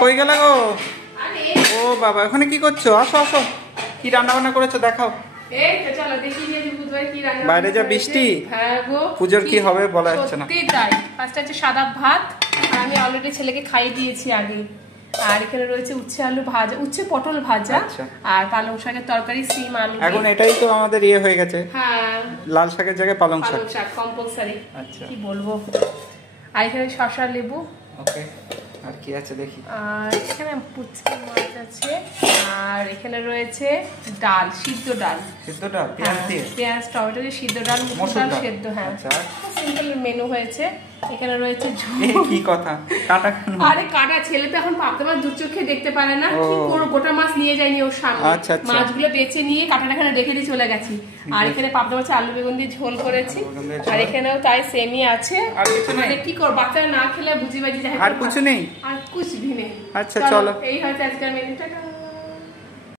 কই গেল গো? ও বাবা, ওখানে কি করছো? আসো আসো, কি রান্না বান্না করেছো দেখাও। বাইরে যা বৃষ্টি, পুজোর কি হবে বলা যাচ্ছে না। তাই ফার্স্ট আছে সাদা ভাত, আর আমি অলরেডি ছেলেকে খাইয়ে দিয়েছি আগে। আর এখানে রয়েছে উচ্ছে আলু ভাজা, উচ্ছে পটল ভাজা, আর পালং শাকের তরকারি, সিম আলু। এখন এটাই তো আমাদের ইয়ে হয়ে গেছে। হ্যাঁ, লাল শাকের জায়গায় পালং শাক কম্পালসারি। আচ্ছা, কি বলবো। আর এখানে শসা লেবু। ওকে, আর কি আছে দেখি। আর এখানে পুচকি মাছ আছে, আর এখানে রয়েছে ডাল, সিদ্ধ ডাল। সিদ্ধ ডাল পেঁয়াজ দিয়ে, পেঁয়াজ টমেটো দিয়ে সিদ্ধ ডাল, মসুর ডাল সেদ্ধ। হ্যাঁ, সিম্পল মেনু হয়েছে। এখানে রয়েছে কি কথা, কাটা কেন? আরে কাটা, ছেলে তো এখন পাবদা মাছ দু চোখে দেখতে পারে না, কি করব, গোটা মাছ নিয়ে যায়নি ওর সামনে। মাছগুলো বেছে নিয়ে কাটাটা এখানে রেখে দিয়ে চলে গেছি। আর এখানে পাবদা মাছ আলু বেগুন দিয়ে ঝোল করেছি, আর এখানেও তাই সেমই আছে। আর কিছু নেই? কি করব, বাচ্চারা না খেলে বুঝি বাজি যায়। আর কিছু নেই? আর কিছু নেই। আচ্ছা চলো, এই হচ্ছে আজকের মেনুটা।